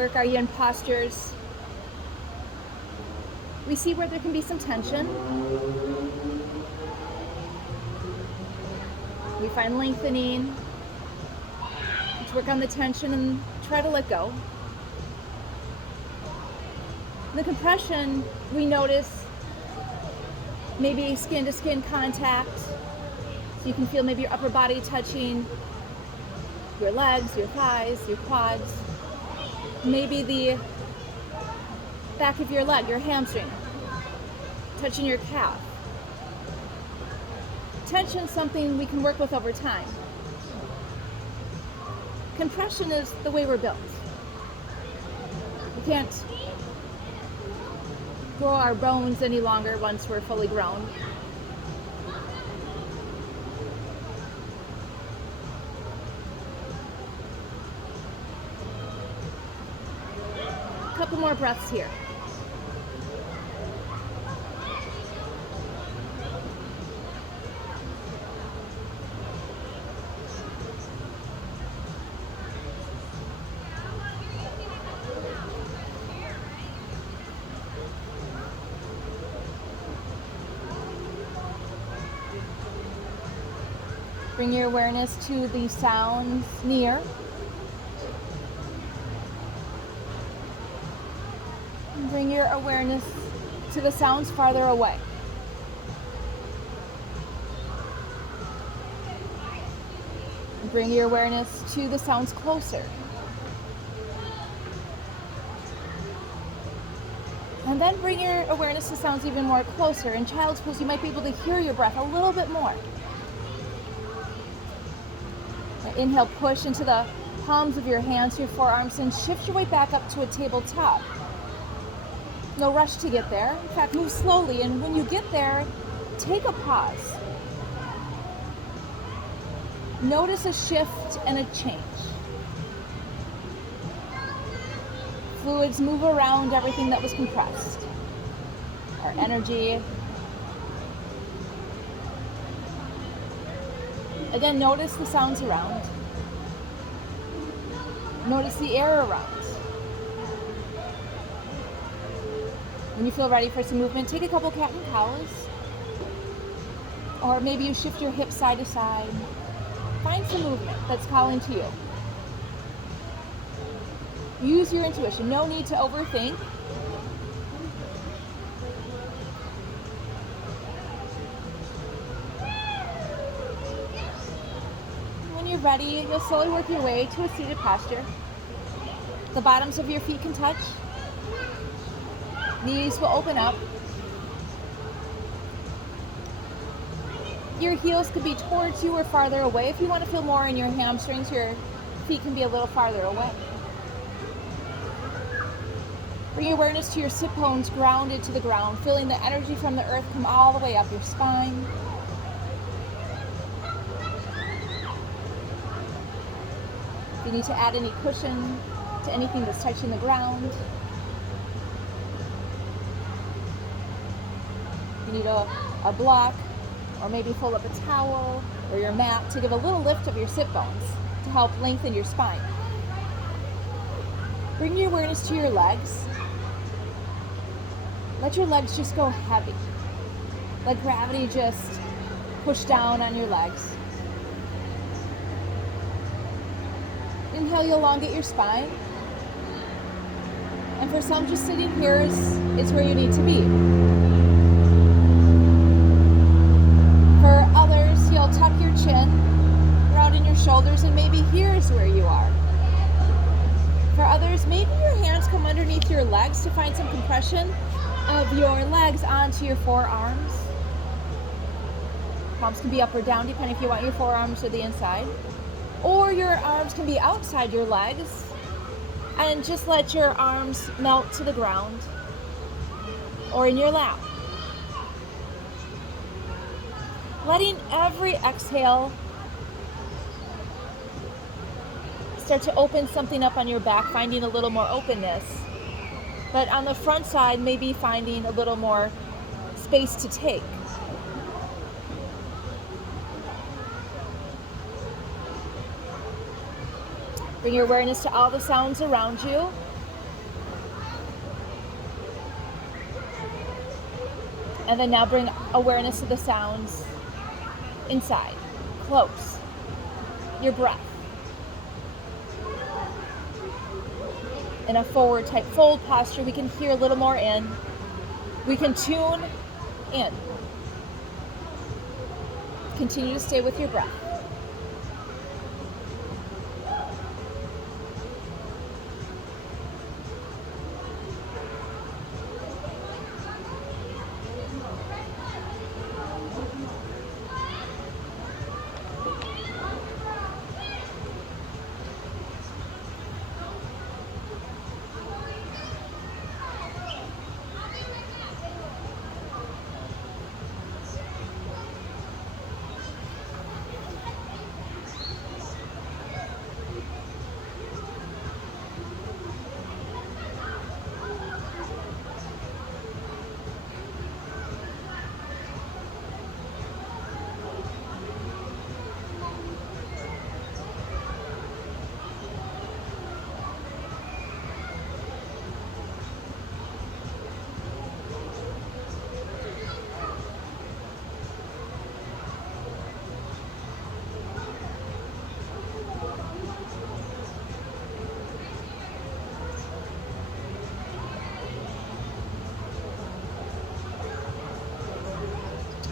work our yin postures, we see where there can be some tension. We find lengthening. Let's work on the tension and try to let go. In the compression, we notice maybe skin-to-skin contact. So you can feel maybe your upper body touching your legs, your thighs, your quads. Maybe the back of your leg, your hamstring, touching your calf. Tension is something we can work with over time. Compression is the way we're built. We can't grow our bones any longer once we're fully grown. A couple more breaths here. Bring your awareness to the sounds near. And bring your awareness to the sounds farther away. And bring your awareness to the sounds closer. And then bring your awareness to sounds even more closer. In child's pose, you might be able to hear your breath a little bit more. Inhale, push into the palms of your hands, your forearms, and shift your way back up to a tabletop. No rush to get there. In fact, move slowly, and when you get there, take a pause. Notice a shift and a change. Fluids move around everything that was compressed. Our energy. Again, notice the sounds around. Notice the air around. When you feel ready for some movement, take a couple cat and cows. Or maybe you shift your hips side to side. Find some movement that's calling to you. Use your intuition. No need to overthink. Ready, you'll slowly work your way to a seated posture. The bottoms of your feet can touch. Knees will open up. Your heels could be towards you or farther away. If you want to feel more in your hamstrings, your feet can be a little farther away. Bring your awareness to your sit bones grounded to the ground, feeling the energy from the earth come all the way up your spine. If you need to add any cushion to anything that's touching the ground. You need a block, or maybe fold up a towel or your mat to give a little lift of your sit bones to help lengthen your spine. Bring your awareness to your legs. Let your legs just go heavy. Let gravity just push down on your legs. Inhale, you elongate your spine. And for some, just sitting here is where you need to be. For others, you'll tuck your chin, round in your shoulders, and maybe here's where you are. For others, maybe your hands come underneath your legs to find some compression of your legs onto your forearms. Palms can be up or down, depending if you want your forearms to the inside. Or your arms can be outside your legs, and just let your arms melt to the ground or in your lap. Letting every exhale start to open something up on your back, finding a little more openness. But on the front side, maybe finding a little more space to take. Bring your awareness to all the sounds around you. And then now bring awareness to the sounds inside, close, your breath. In a forward type fold posture, we can hear a little more in. We can tune in. Continue to stay with your breath.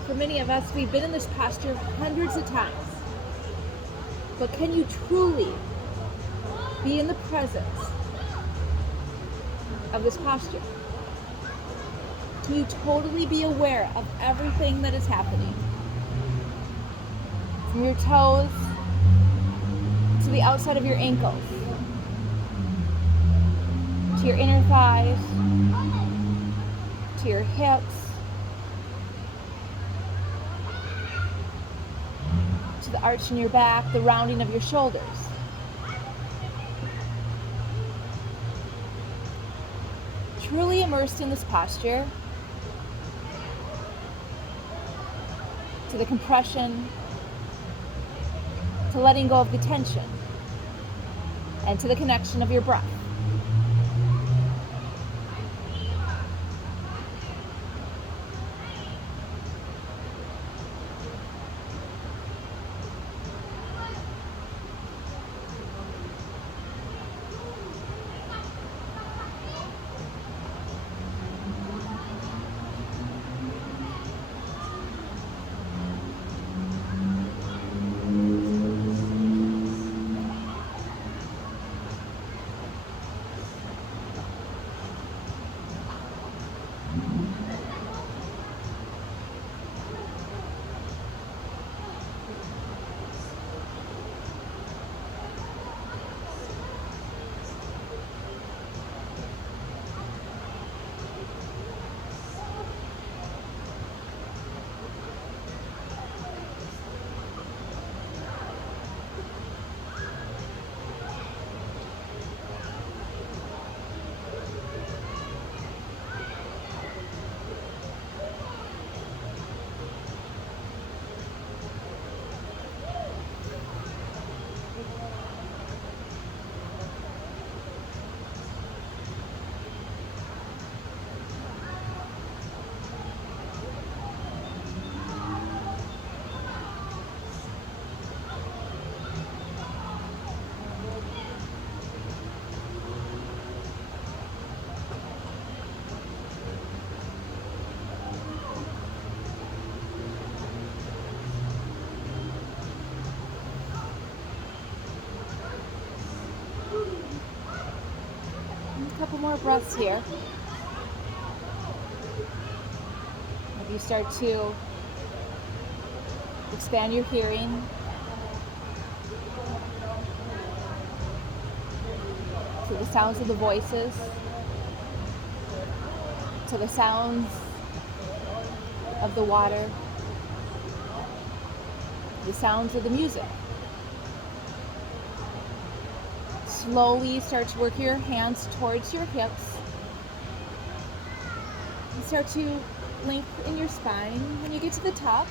For many of us, we've been in this posture hundreds of times. But can you truly be in the presence of this posture? Can you totally be aware of everything that is happening? From your toes to the outside of your ankles, to your inner thighs, to your hips, to the arch in your back, the rounding of your shoulders. Truly immersed in this posture, to the compression, to letting go of the tension, and to the connection of your breath. Couple more breaths here. Maybe you start to expand your hearing. To the sounds of the voices. To the sounds of the water. The sounds of the music. Slowly start to work your hands towards your hips. And start to lengthen your spine. When you get to the top,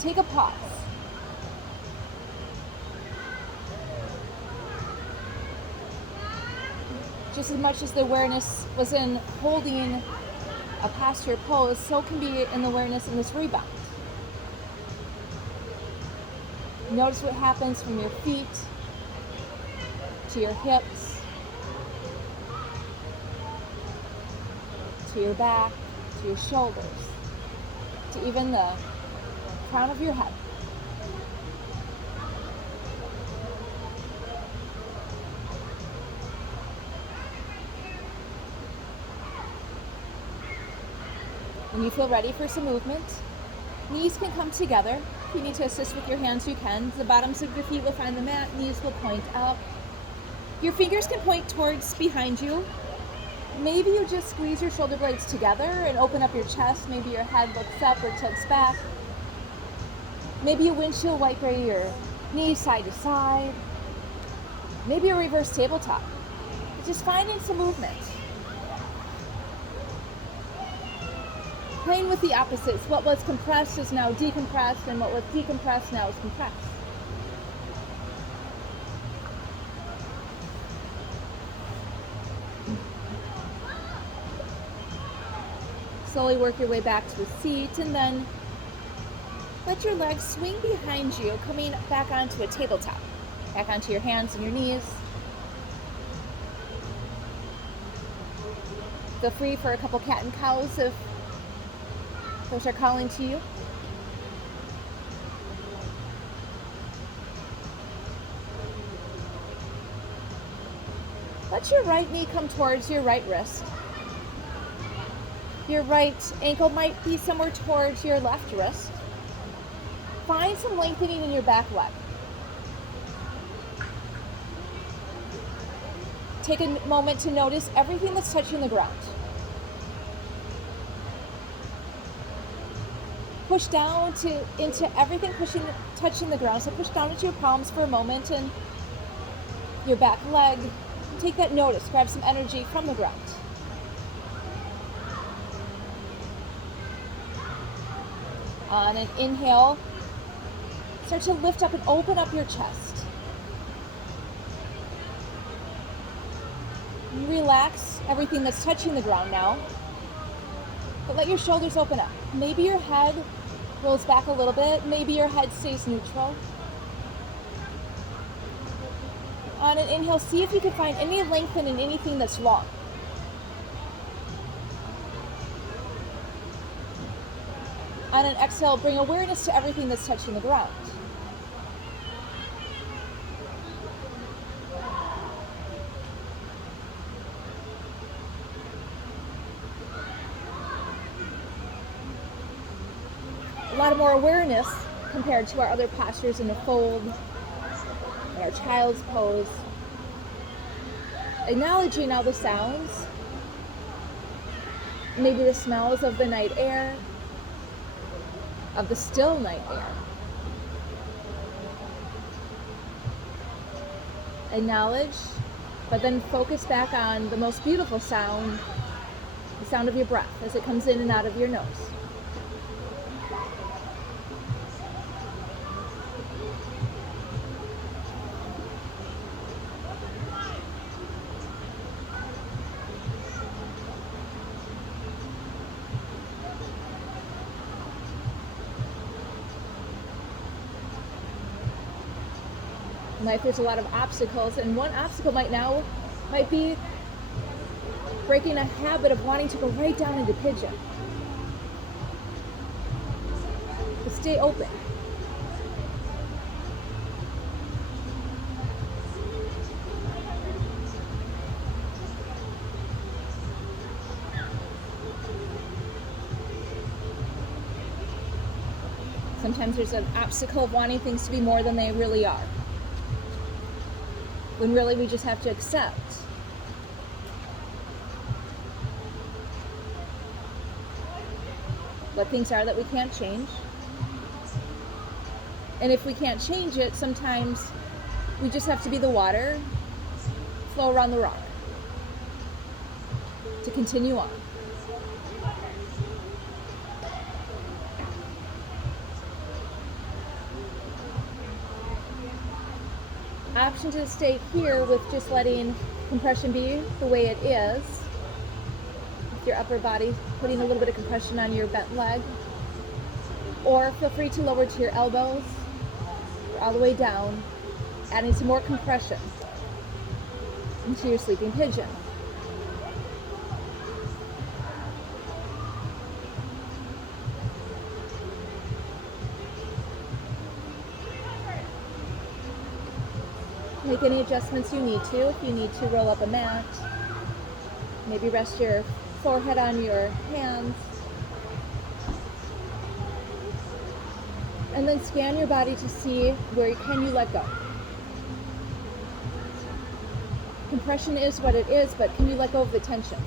take a pause. Just as much as the awareness was in holding a posture pose, so can be in the awareness in this rebound. Notice what happens from your feet to your hips, to your back, to your shoulders, to even the crown of your head. When you feel ready for some movement, knees can come together. If you need to assist with your hands, you can. The bottoms of your feet will find the mat, knees will point up. Your fingers can point towards behind you. Maybe you just squeeze your shoulder blades together and open up your chest. Maybe your head looks up or tilts back. Maybe you windshield wiper your knees side to side. Maybe a reverse tabletop. Just finding some movement. Playing with the opposites. What was compressed is now decompressed, and what was decompressed now is compressed. Slowly work your way back to a seat, and then let your legs swing behind you, coming back onto a tabletop. Back onto your hands and your knees. Feel free for a couple cat and cows if those are calling to you. Let your right knee come towards your right wrist. Your right ankle might be somewhere towards your left wrist. Find some lengthening in your back leg. Take a moment to notice everything that's touching the ground. Push down into everything touching the ground. So push down into your palms for a moment and your back leg. Take that notice. Grab some energy from the ground. On an inhale, start to lift up and open up your chest. Relax everything that's touching the ground now. But let your shoulders open up. Maybe your head rolls back a little bit. Maybe your head stays neutral. On an inhale, see if you can find any lengthen in anything that's long. On an exhale, bring awareness to everything that's touching the ground. A lot more awareness compared to our other postures in a fold, in our child's pose. Acknowledging all the sounds, maybe the smells of the night air, of the still night air. Acknowledge, but then focus back on the most beautiful sound, the sound of your breath as it comes in and out of your nose. In life, there's a lot of obstacles, and one obstacle might be breaking a habit of wanting to go right down into pigeon. But stay open. Sometimes there's an obstacle of wanting things to be more than they really are, when really we just have to accept what things are that we can't change. And if we can't change it, sometimes we just have to be the water, flow around the rock to continue on. Option to stay here with just letting compression be the way it is. with your upper body, putting a little bit of compression on your bent leg. Or feel free to lower to your elbows, or all the way down, adding some more compression into your sleeping pigeon. Make any adjustments you need to. If you need to roll up a mat, maybe rest your forehead on your hands. And then scan your body to see where can you let go. Compression is what it is, but can you let go of the tension?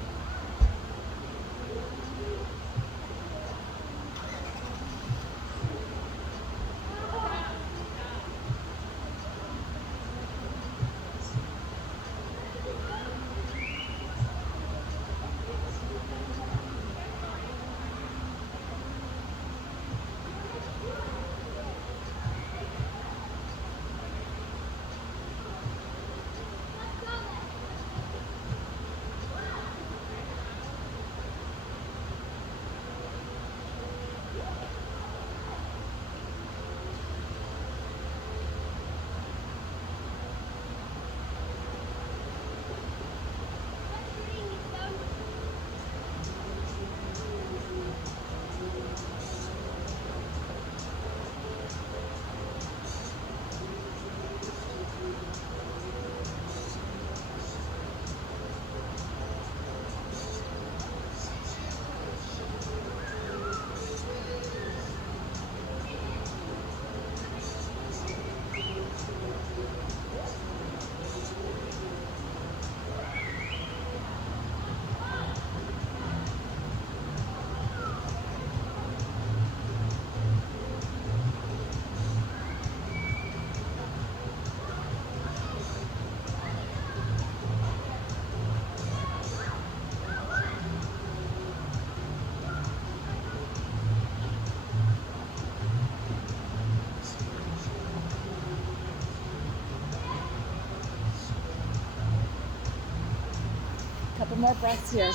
Couple more breaths here.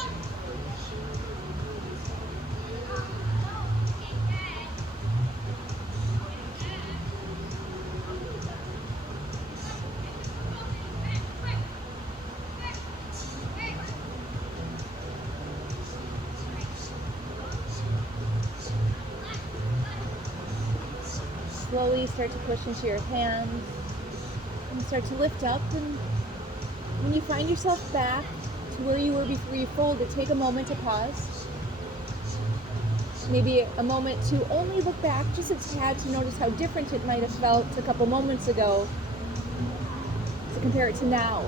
Slowly start to push into your hands and start to lift up, and when you find yourself back to where you were before you folded, take a moment to pause. Maybe a moment to only look back just a tad to notice how different it might have felt a couple moments ago, to compare it to now,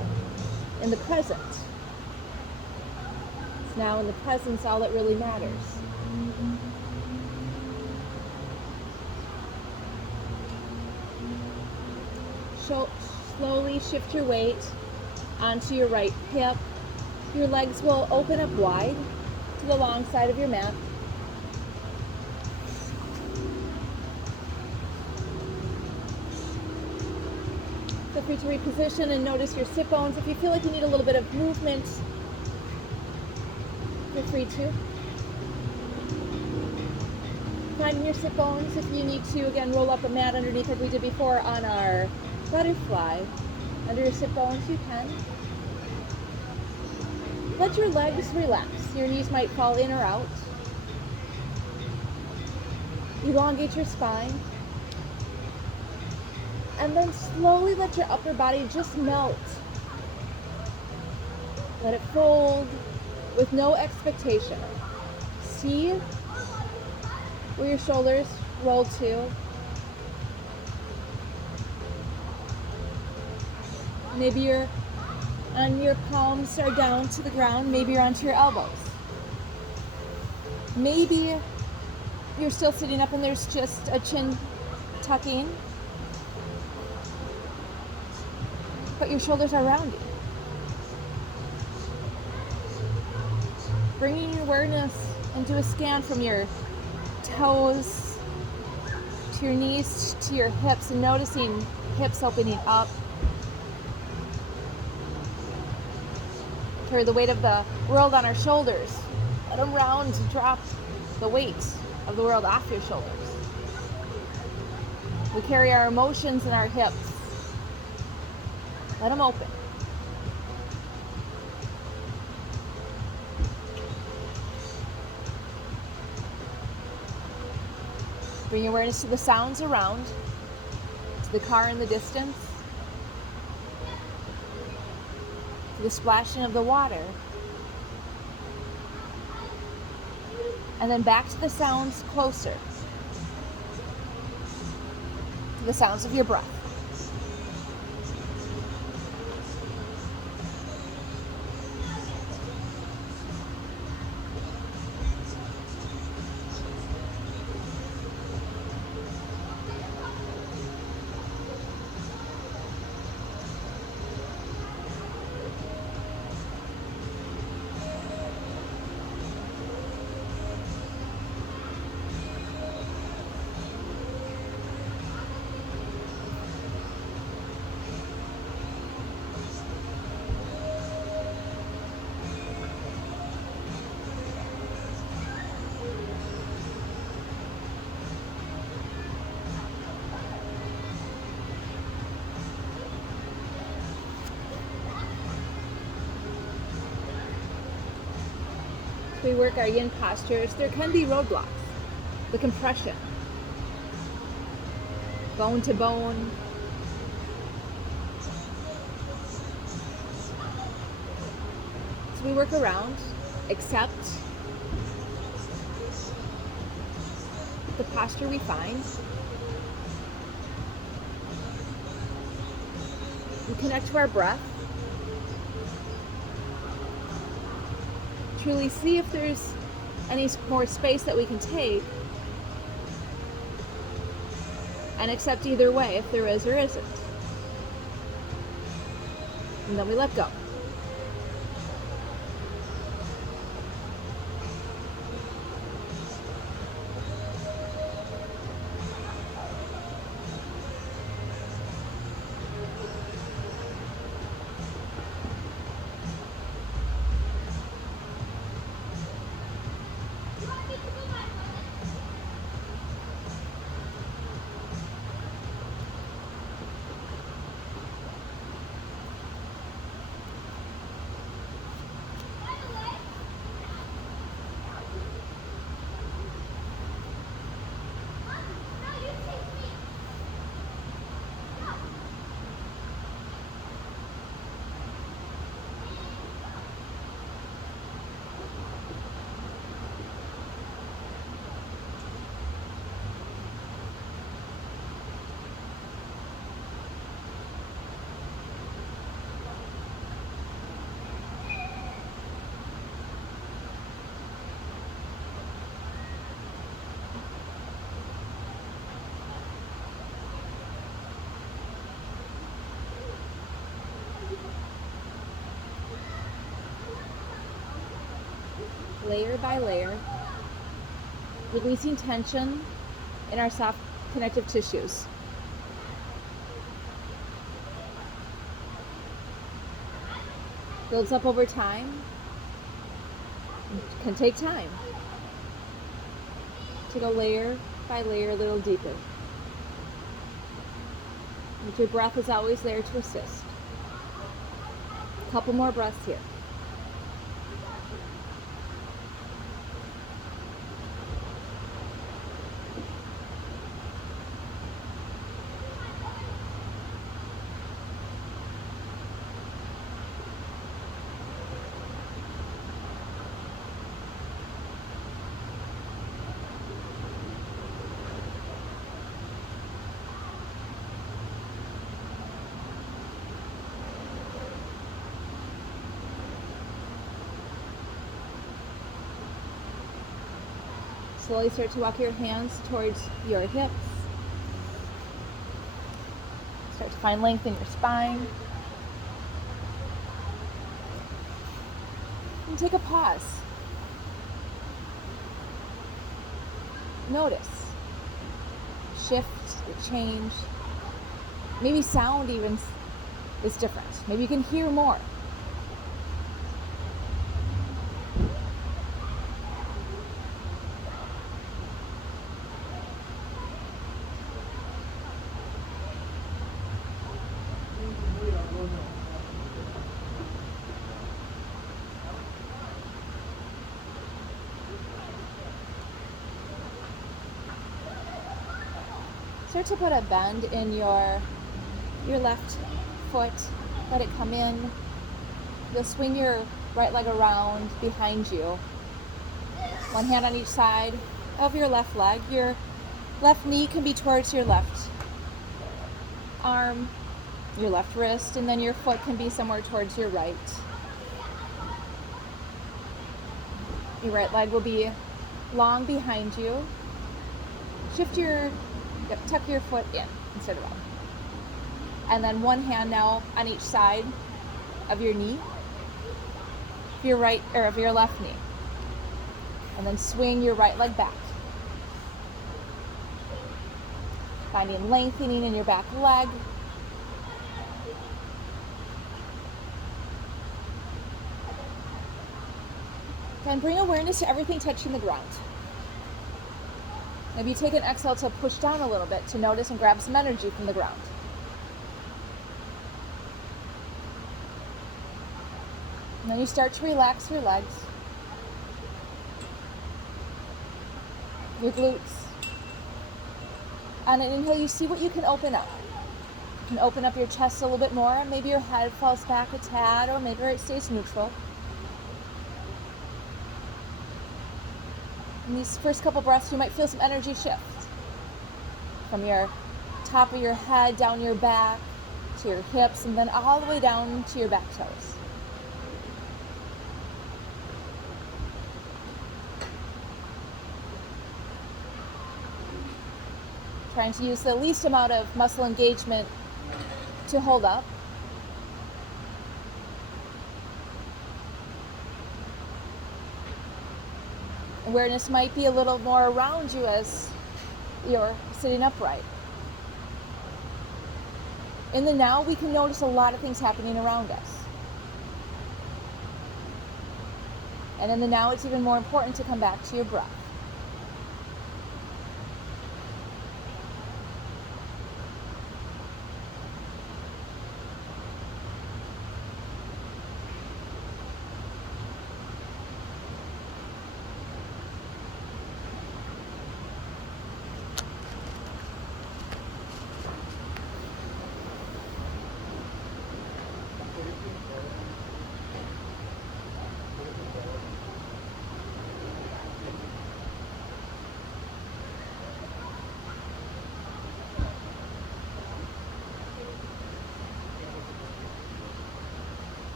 in the present. It's now in the present's all that really matters. Slowly shift your weight onto your right hip. Your legs will open up wide to the long side of your mat. Feel free to reposition and notice your sit bones. If you feel like you need a little bit of movement, feel free to. Finding your sit bones. If you need to, again, roll up a mat underneath like we did before on our butterfly. Under your sit bones, you can. Let your legs relax. Your knees might fall in or out. Elongate your spine. And then slowly let your upper body just melt. Let it fold with no expectation. See where your shoulders roll to. Maybe you're on your palms are down to the ground. Maybe you're onto your elbows. Maybe you're still sitting up and there's just a chin tucking, but your shoulders are rounded. Bringing your awareness into a scan from your toes to your knees to your hips, and noticing hips opening up. Carry the weight of the world on our shoulders. Let them round to drop the weight of the world off your shoulders. We carry our emotions in our hips. Let them open. Bring your awareness to the sounds around, to the car in the distance, to the splashing of the water, and then back to the sounds closer, to the sounds of your breath. We work our yin postures, there can be roadblocks. The compression, bone to bone, so we work around, accept the posture we find. We connect to our breath. Truly see if there's any more space that we can take, and accept either way if there is or isn't. And then we let go. Layer by layer, releasing tension in our soft connective tissues. Builds up over time, can take time to go layer by layer a little deeper. And your breath is always there to assist. A couple more breaths here. Slowly start to walk your hands towards your hips. Start to find length in your spine. And take a pause. Notice. Shift, change. Maybe sound even is different. Maybe you can hear more. start to put a bend in your left foot. Let it come in. You'll swing your right leg around behind you. One hand on each side of your left leg. Your left knee can be towards your left arm, your left wrist, and then your foot can be somewhere towards your right. Your right leg will be long behind you. Tuck your foot in instead of up. And then one hand now on each side of your knee, of your right or of your left knee. And then swing your right leg back. Finding lengthening in your back leg. Then bring awareness to everything touching the ground. Maybe take an exhale to push down a little bit to notice and grab some energy from the ground. And then you start to relax your legs, your glutes. On an inhale, you see what you can open up. You can open up your chest a little bit more, and maybe your head falls back a tad, or maybe it stays neutral. In these first couple breaths, you might feel some energy shift from your top of your head, down your back, to your hips, and then all the way down to your back toes. Trying to use the least amount of muscle engagement to hold up. Awareness might be a little more around you as you're sitting upright. In the now, we can notice a lot of things happening around us. And in the now, it's even more important to come back to your breath.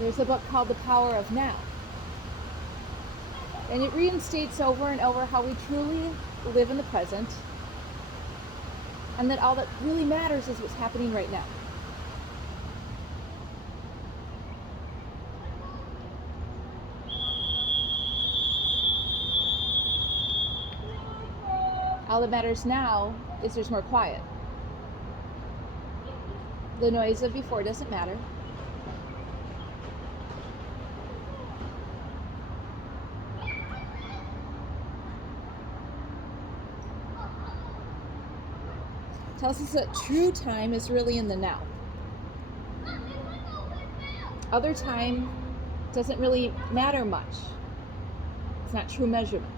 There's a book called The Power of Now. And it reinstates over and over how we truly live in the present, and that all that really matters is what's happening right now. All that matters now is there's more quiet. The noise of before doesn't matter. Tells us that true time is really in the now. Other time doesn't really matter much. It's not true measurement.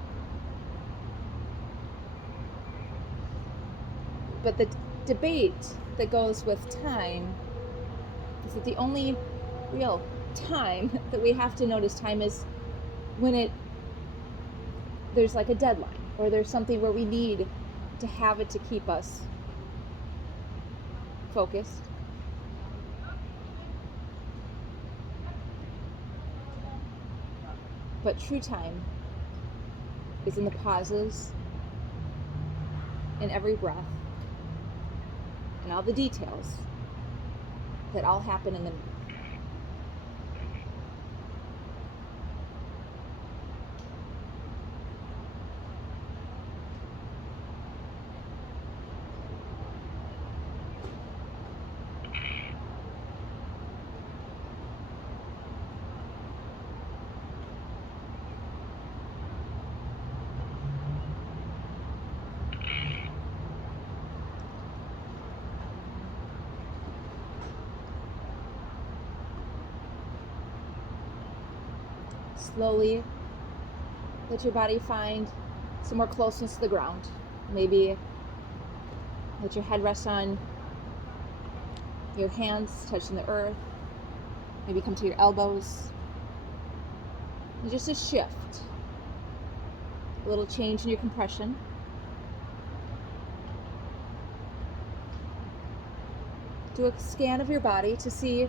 But the debate that goes with time is that the only real time that we have to notice time is when there's like a deadline, or there's something where we need to have it to keep us focused. But true time is in the pauses, in every breath, and all the details that all happen in the moment. slowly let your body find some more closeness to the ground. Maybe let your head rest on your hands touching the earth. Maybe come to your elbows. And just a shift. A little change in your compression. Do a scan of your body to see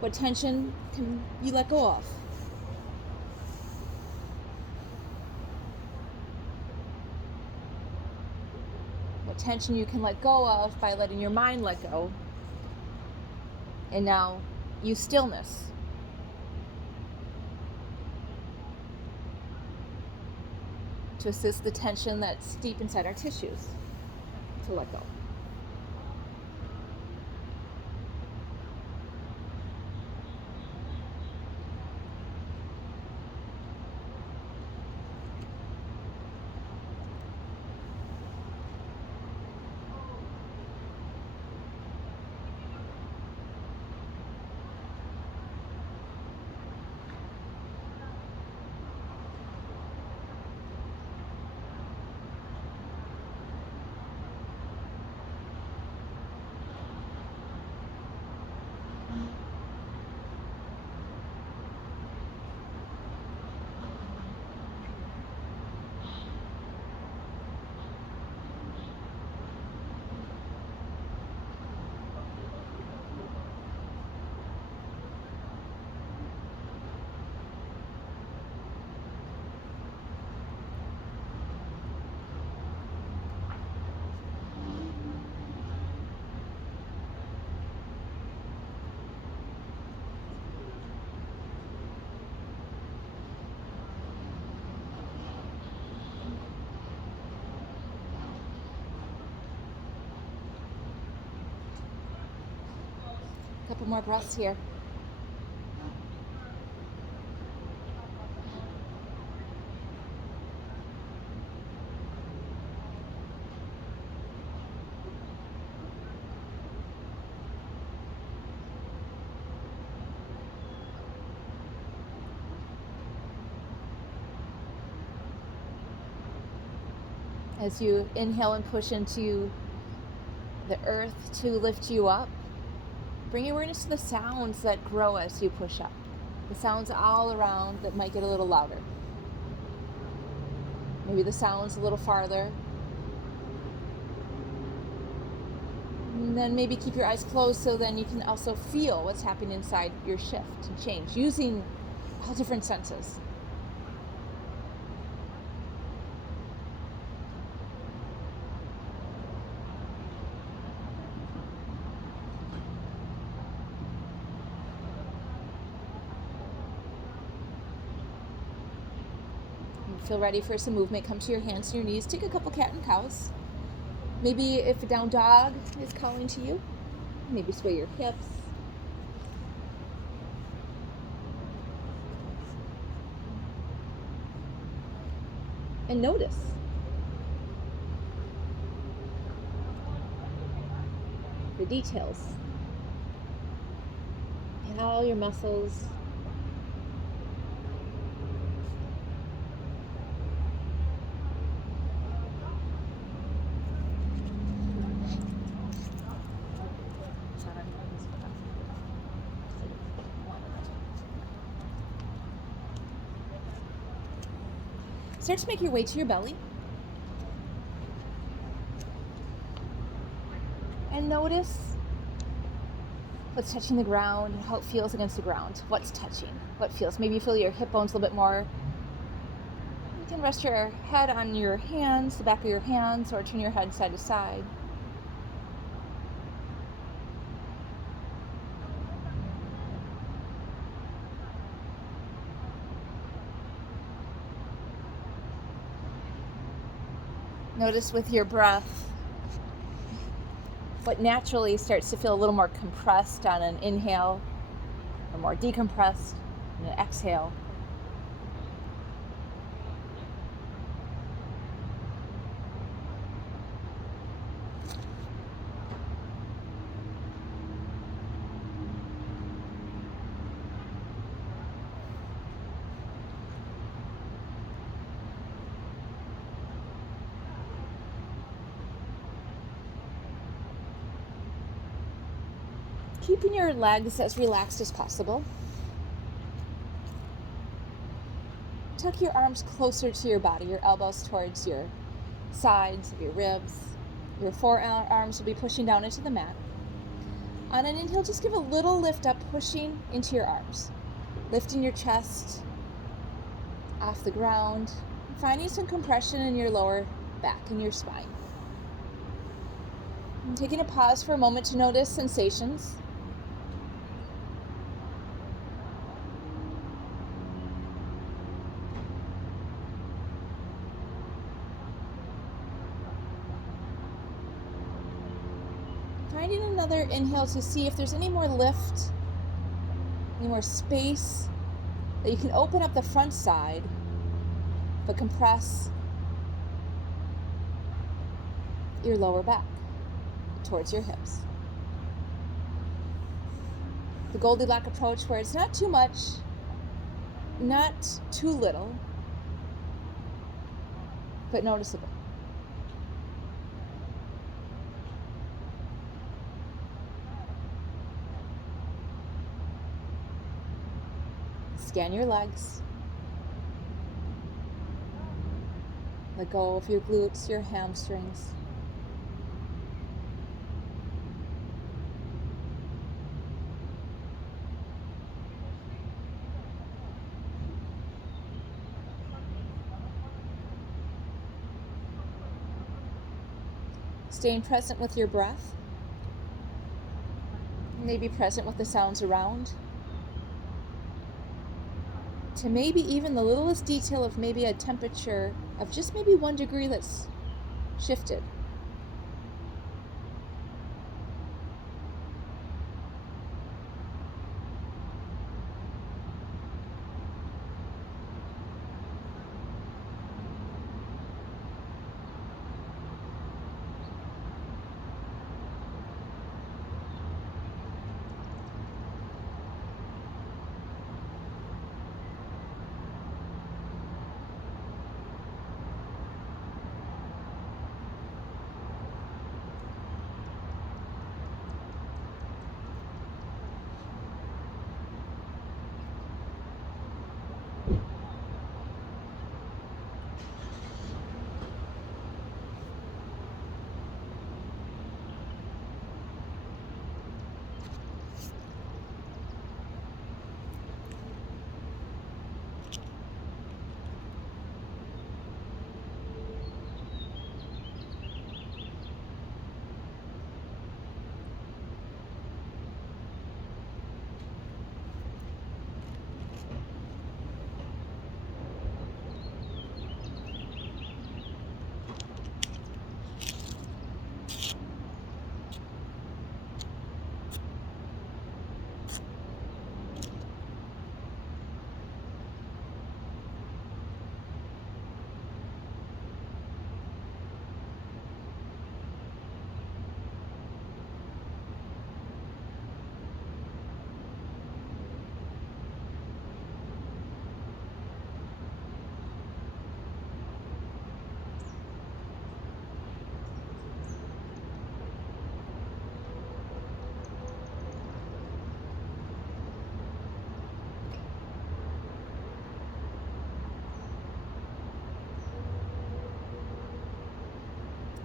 what tension can you let go of. What tension you can let go of by letting your mind let go. And now use stillness to assist the tension that's deep inside our tissues to let go. A couple more breaths here. As you inhale and push into the earth to lift you up, bring your awareness to the sounds that grow as you push up. The sounds all around that might get a little louder. Maybe the sounds a little farther. And then maybe keep your eyes closed so then you can also feel what's happening inside your shift and change, using all different senses. Feel ready for some movement. Come to your hands and your knees. Take a couple cat and cows. Maybe if a down dog is calling to you, maybe sway your hips. And notice. The details. And all your muscles. Start to make your way to your belly. And notice what's touching the ground, how it feels against the ground. What's touching, what feels. Maybe you feel your hip bones a little bit more. You can rest your head on your hands, the back of your hands, or turn your head side to side. Notice with your breath what naturally starts to feel a little more compressed on an inhale, or more decompressed on an exhale. Keeping your legs as relaxed as possible. Tuck your arms closer to your body, your elbows towards your sides of your ribs. Your forearms will be pushing down into the mat. On an inhale, just give a little lift up, pushing into your arms. Lifting your chest off the ground, finding some compression in your lower back and your spine. And taking a pause for a moment to notice sensations. Finding another inhale to see if there's any more lift, any more space that you can open up the front side, but compress your lower back towards your hips. The Goldilocks approach, where it's not too much, not too little, but noticeable. Scan your legs. Let go of your glutes, your hamstrings. Staying present with your breath. Maybe present with the sounds around. To maybe even the littlest detail of maybe a temperature of just maybe 1 degree that's shifted.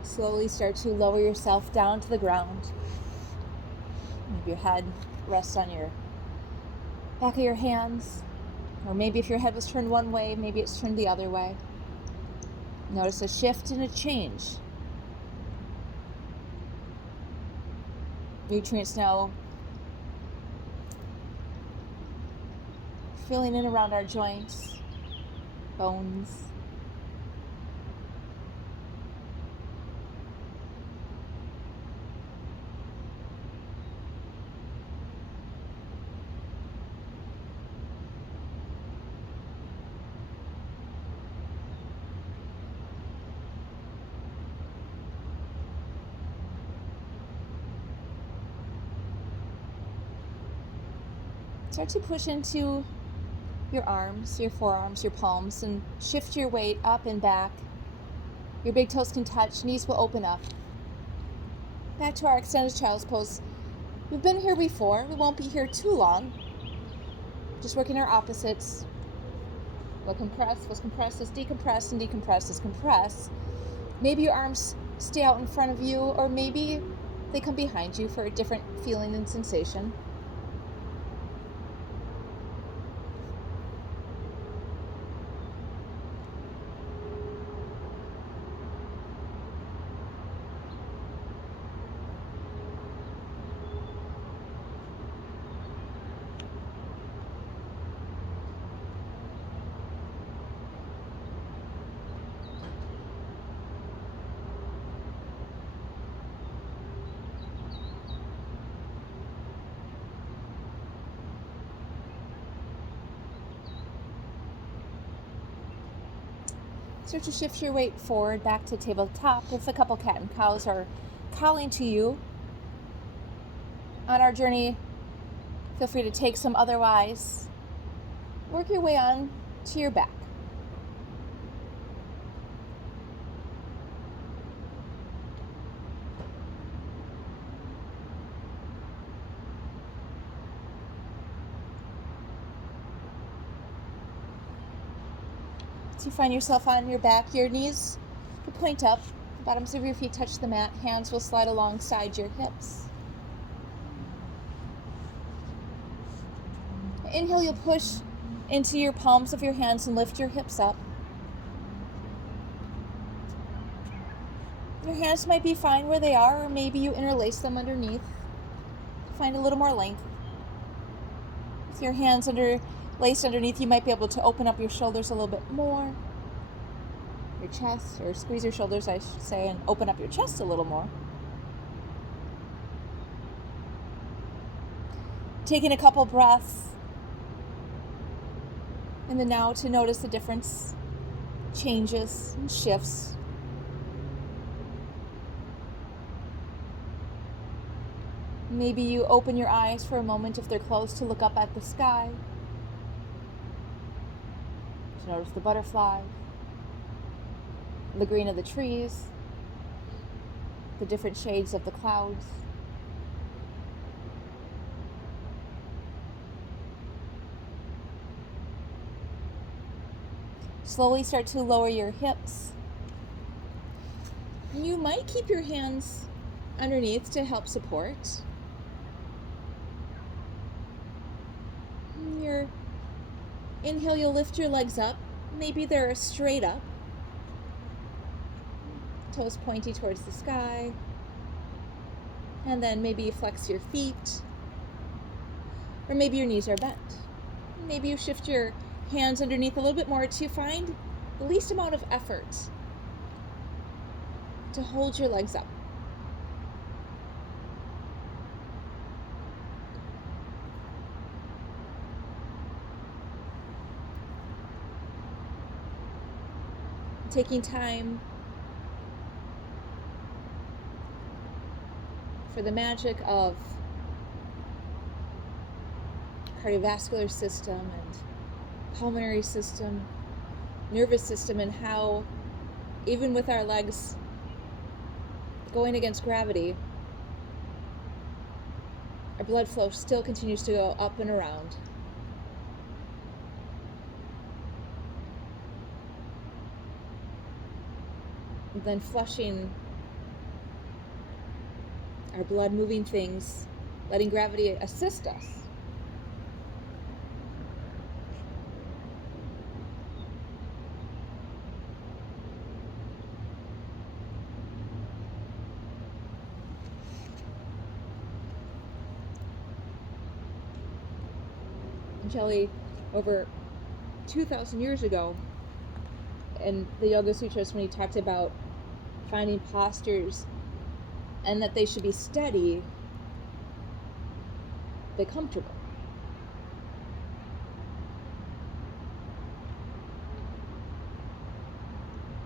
Slowly start to lower yourself down to the ground. Maybe your head rests on your back of your hands. Or maybe if your head was turned one way, maybe it's turned the other way. Notice a shift and a change. Nutrients now filling in around our joints, bones. Start to push into your arms, your forearms, your palms, and shift your weight up and back. Your big toes can touch, knees will open up. Back to our extended child's pose. We've been here before. We won't be here too long. Just working our opposites. What compress, let's compress, let's decompress, and decompress, let's compress. Maybe your arms stay out in front of you, or maybe they come behind you for a different feeling and sensation. Start to shift your weight forward back to tabletop. If a couple cat and cows are calling to you on our journey, feel free to take some. Otherwise, work your way on to your back. So you find yourself on your back, your knees will point up, the bottoms of your feet touch the mat, hands will slide alongside your hips. Inhale, you'll push into your palms of your hands and lift your hips up. Your hands might be fine where they are, or maybe you interlace them underneath. Find a little more length. With your hands laced underneath, you might be able to open up your shoulders a little bit more. Your chest, or squeeze your shoulders, I should say, and open up your chest a little more. Taking a couple breaths. And then now to notice the difference, changes and shifts. Maybe you open your eyes for a moment if they're closed to look up at the sky. To notice the butterflies, the green of the trees, the different shades of the clouds. Slowly start to lower your hips. You might keep your hands underneath to help support. Your inhale, you'll lift your legs up. Maybe they're straight up. Toes pointy towards the sky. And then maybe you flex your feet. Or maybe your knees are bent. Maybe you shift your hands underneath a little bit more to find the least amount of effort to hold your legs up. Taking time for the magic of cardiovascular system and pulmonary system, nervous system, and how even with our legs going against gravity, our blood flow still continues to go up and around. And then flushing our blood, moving things, letting gravity assist us. Jelly, over 2,000 years ago, in the Yoga Sutras, when he talked about finding postures and that they should be steady but comfortable.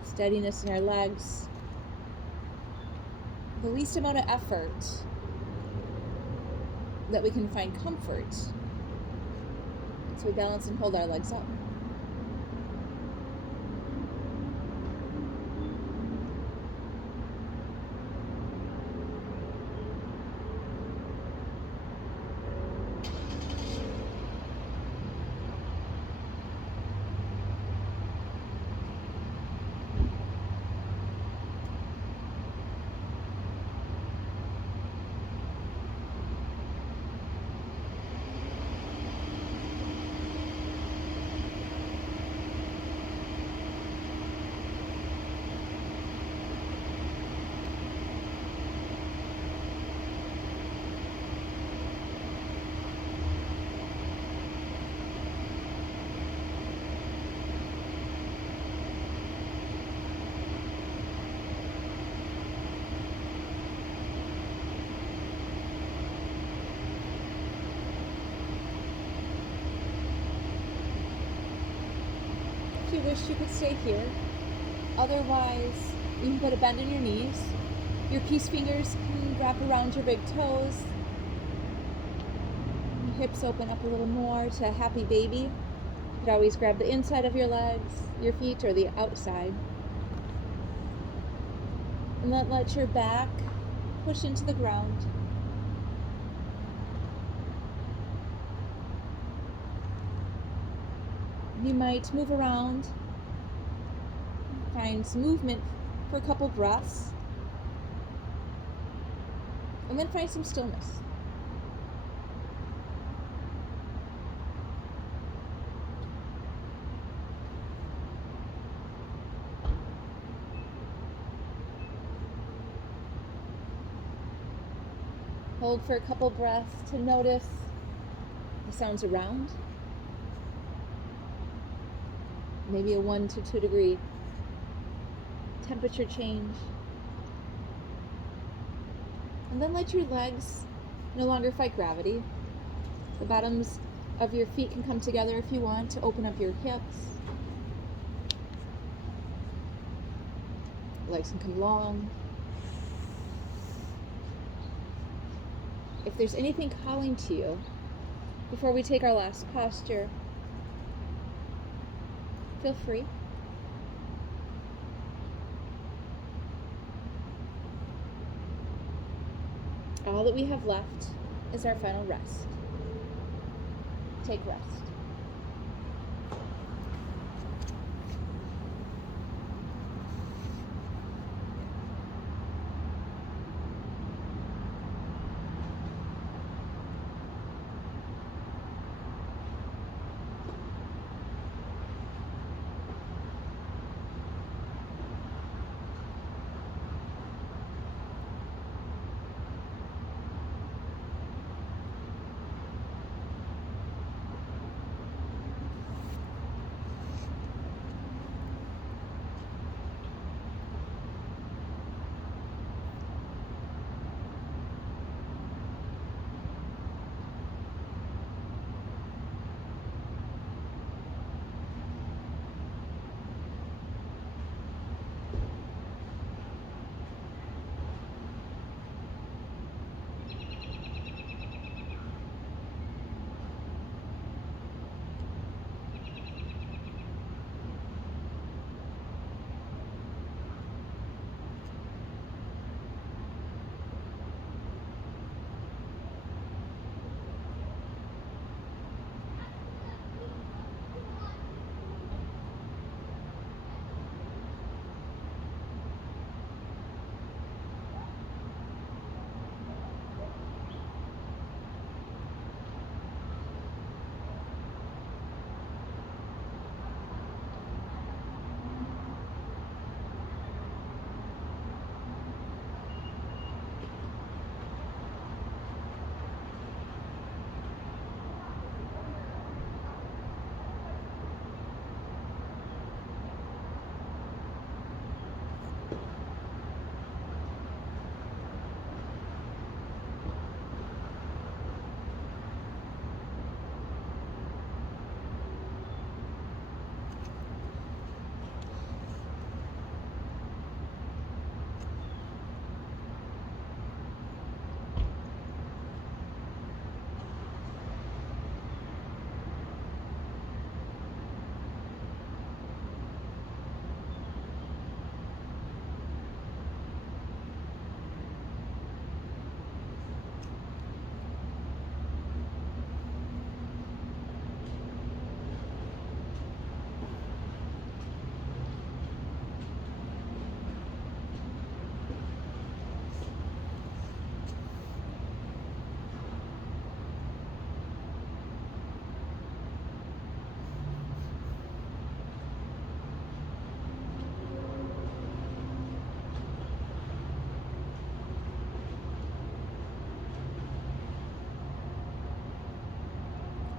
Steadiness in our legs, the least amount of effort that we can find comfort. So we balance and hold our legs up. wish, you could stay here. Otherwise, you can put a bend in your knees. Your peace fingers can wrap around your big toes. Your hips open up a little more to happy baby. You could always grab the inside of your legs, your feet, or the outside. And let your back push into the ground. You might move around, find some movement for a couple breaths, and then find some stillness. Hold for a couple breaths to notice the sounds around. Maybe a 1 to 2 degree temperature change. And then let your legs no longer fight gravity. The bottoms of your feet can come together if you want to open up your hips. Legs can come long. If there's anything calling to you, before we take our last posture, feel free. All that we have left is our final rest. Take rest.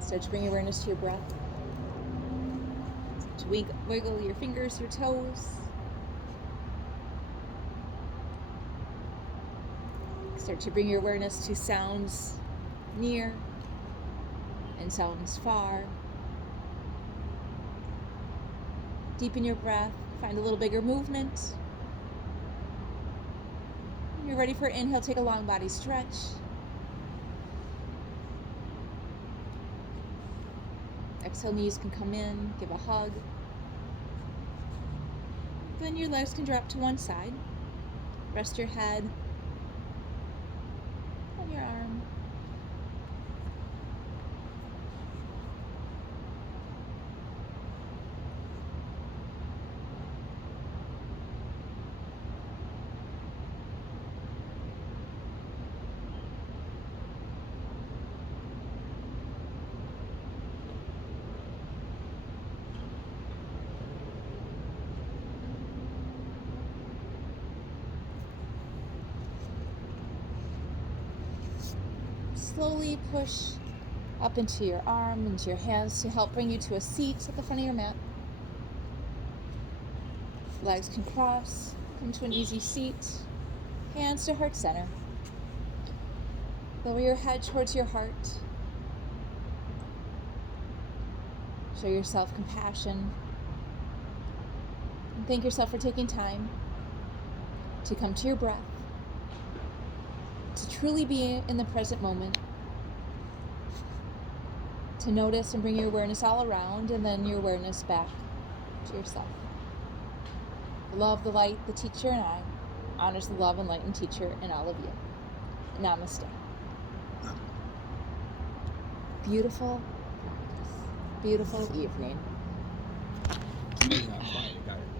Start to bring awareness to your breath. To wiggle your fingers, your toes. Start to bring your awareness to sounds near and sounds far. Deepen your breath. Find a little bigger movement. When you're ready for inhale, take a long body stretch. Exhale, knees can come in, give a hug. Then your legs can drop to one side. Rest your head on your arm. Slowly push up into your arm, into your hands to help bring you to a seat at the front of your mat. Legs can cross, come to an easy seat. Hands to heart center. Lower your head towards your heart. Show yourself compassion. And thank yourself for taking time to come to your breath, to truly be in the present moment, to notice and bring your awareness all around, and then your awareness back to yourself. The love, the light, the teacher, and I honors the love and light and teacher in all of you. Namaste. Beautiful, beautiful evening. Somebody's on fire.